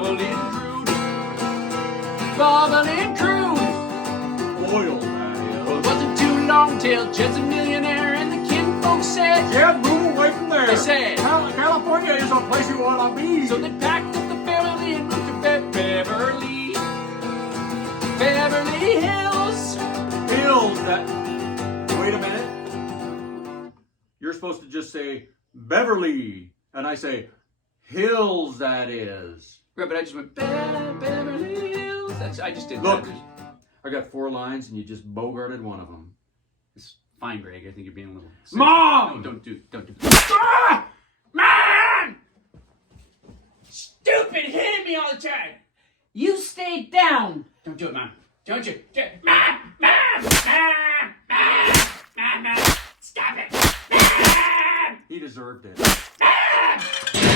bubbly and crude. Bubbly and crude. Oil that Well, it is. wasn't too long till Jed's a millionaire, and the kinfolk said, Yeah, move away from there. They said, California is a place you want to be. so they packed up the Beverly and moved to Beverly. Beverly Hills. Hills that. Wait a minute. You're supposed to just say Beverly, and I say Hills. That is. Right, but I just went Beverly Hills. I just did Look, that. I got 4 lines, and you just bogarted one of them. It's fine, Greg. I think you're being a little. Mom! No, don't do. Ah! Man! Stupid, hitting me all the time. You stay down. Don't do it, Mom. Don't you? Mom! Mom! Mom! Stop it! Mom! He deserved it. Mom!